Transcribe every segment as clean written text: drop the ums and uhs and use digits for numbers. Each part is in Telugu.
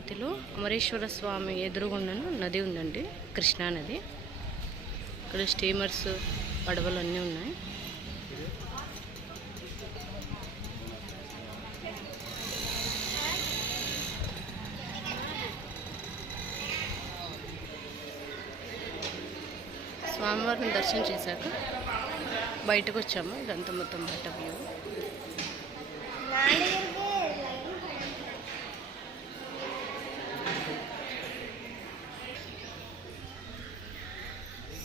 అమరావతిలో అమరేశ్వర స్వామి ఎదురుగుండను నది ఉందండి, కృష్ణా నది. ఇక్కడ స్టీమర్స్, పడవలు అన్నీ ఉన్నాయి. స్వామివారిని దర్శనం చేశాక బయటకు వచ్చాము. ఇదంతా మొత్తం బయట వ్యూ.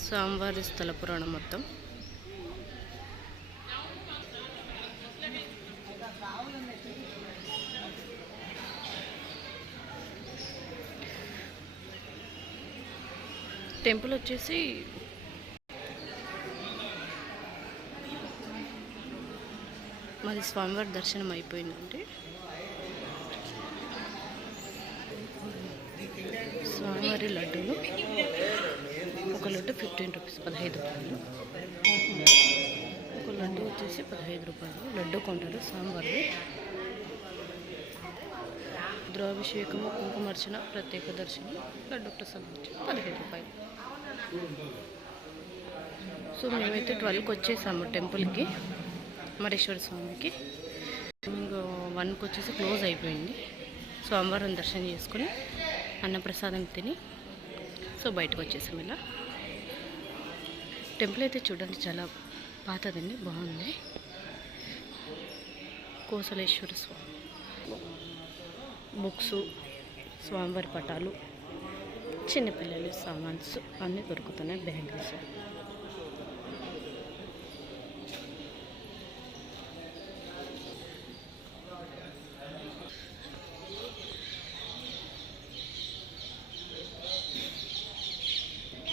స్వామివారి స్థల పురాణం మొత్తం. టెంపుల్ వచ్చేసి మాది స్వామివారి దర్శనం అయిపోయిందండి. స్వామివారి లడ్డూలు, ఒక లడ్డు 15 రూపీస్, 15 రూపాయలు. ఒక లడ్డు వచ్చేసి 15 రూపాయలు. లడ్డు కొంటారు స్వామివారి. రుద్రాభిషేకము, కుంకుమార్చన, ప్రత్యేక దర్శనం, లడ్డు ప్రసాదం వచ్చి 15 రూపాయలు. సో మేమైతే 12కి వచ్చేసాము టెంపుల్కి, అమరేశ్వర స్వామికి. 1కి వచ్చేసి క్లోజ్ అయిపోయింది. స్వామివారిని దర్శనం చేసుకుని అన్నప్రసాదం తిని సో బయటకు వచ్చేసాం. ఇలా టెంపుల్ అయితే చూడండి చాలా పాతదండి, బాగుంది. కోసలేశ్వర స్వామి బుక్స్, స్వామివారి పటాలు, చిన్నపిల్లలు సామాన్స్ అన్నీ దొరుకుతున్నాయి. బ్యాంగిల్స్.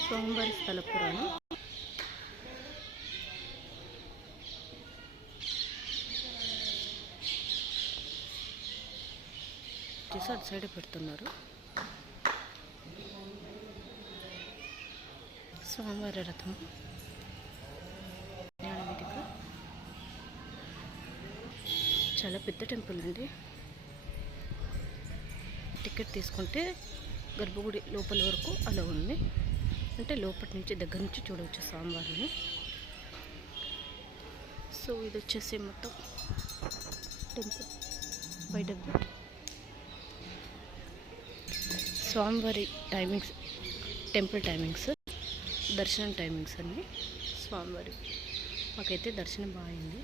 స్వామివారి స్థల పురాణం. అటు సైడ్ పెడుతున్నారు. స్వామివారి రథం, జ్ఞానవేదిక. చాలా పెద్ద టెంపుల్ అండి. టికెట్ తీసుకుంటే గర్భగుడి లోపల వరకు అలా ఉంది. అంటే లోపటి నుంచి దగ్గర నుంచి చూడవచ్చు స్వామివారిని. సో ఇది వచ్చేసి మొత్తం టెంపుల్ బయట. స్వామివారి టైమింగ్స్, టెంపుల్ టైమింగ్స్, దర్శనం టైమింగ్స్ అన్నీ స్వామివారి. మాకైతే దర్శనం బాగుంది.